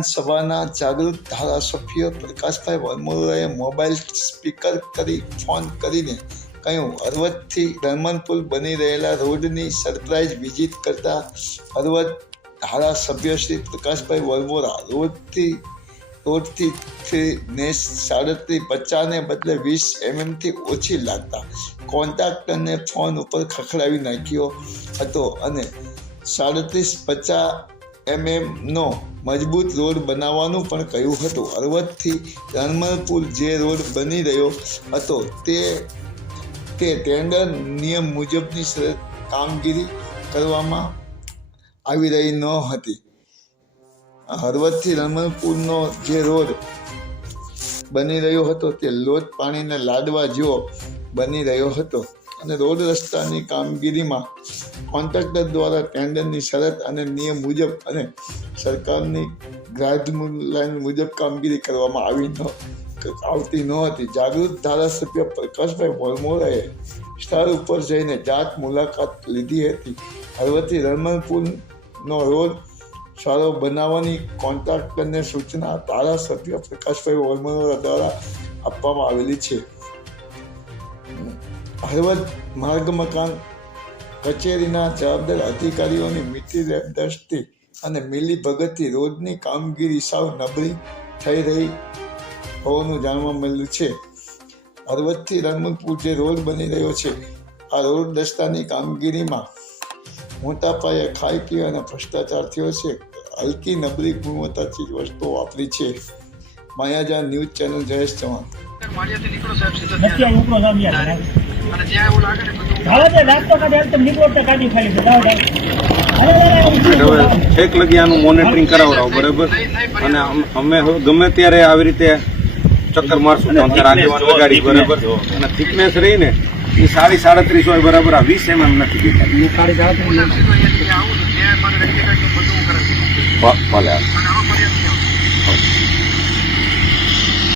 વિધાનસભાના જાગૃત ધારાસભ્ય પ્રકાશભાઈ વરમોરાએ મોબાઈલ સ્પીકર કરી ફોન કરીને કહ્યું, હળવદથી ધર્મનપુર બની રહેલા રોડની સરપ્રાઇઝ વિઝિટ કરતા હળવદ ધારાસભ્ય શ્રી પ્રકાશભાઈ વરમોરા રોડથી 3750 ને બદલે 20 mm થી ઓછી લાગતા કોન્ટ્રાક્ટરને ફોન ઉપર ખખડાવી નાખ્યો હતો અને 3750 mm નો મજબૂત રોડ બનાવવાનું પણ કહ્યું હતું. હળવદથી ધર્મનપુર જે રોડ બની રહ્યો હતો તે ટેન્ડર નિયમ મુજબની કામગીરી કરવામાં આવી રહી ન હતી. હળવદથી ધર્મનપુરનો જે રોડ બની રહ્યો હતો તે લોટ પાણીને લાડવા જેવો બની રહ્યો હતો અને રોડ રસ્તાની કામગીરીમાં કોન્ટ્રાક્ટર દ્વારા ટેન્ડરની શરત અને નિયમ મુજબ અને સરકારની ગાઈડલાઈન મુજબ કામગીરી કરવામાં આવતી ન હતી. જાગૃત ધારાસભ્ય પ્રકાશભાઈ વરમોરાએ સ્થળ ઉપર જઈને જાત મુલાકાત લીધી હતી. હળવદથી ધર્મનપુરનો રોડ સારો બનાવવાની કોન્ટ્રાક્ટરને સૂચના ધારાસભ્ય પ્રકાશભાઈ વરમોરા દ્વારા આપવામાં આવેલી છે. હળવદ માર્ગ મકાન કચેરીના જવાબદાર અધિકારીઓની મિતી દ્રષ્ટિ અને મિલી ભગતથી રોડની કામગીરી સાવ નબળી થઈ રહી હોવાનું જાણવા મળ્યું છે. હળવદથી ધર્મનપુર જે રોડ બની રહ્યો છે, આ રોડ રસ્તાની કામગીરીમાં મોટા પાયે ખાયકી અને ભ્રષ્ટાચાર થયો છે. હલકી નબળી ગુણવત્તા ચીજ વસ્તુઓ વાપરી છે. માયાજાળ ન્યૂઝ ચેનલ જયેશ ચૌહાણ. એક લગીયાનું મોનિટરિંગ કરાવડાવો, બરાબર? અને અમે ગમે ત્યારે આવી રીતે ચક્કર મારશું તો આગેવાન લગાડી, બરાબર? અને થિકનેસ રહી ને એ 37.5 હોય, બરાબર? આ 20 mm નથી દેખાતી. ભલે.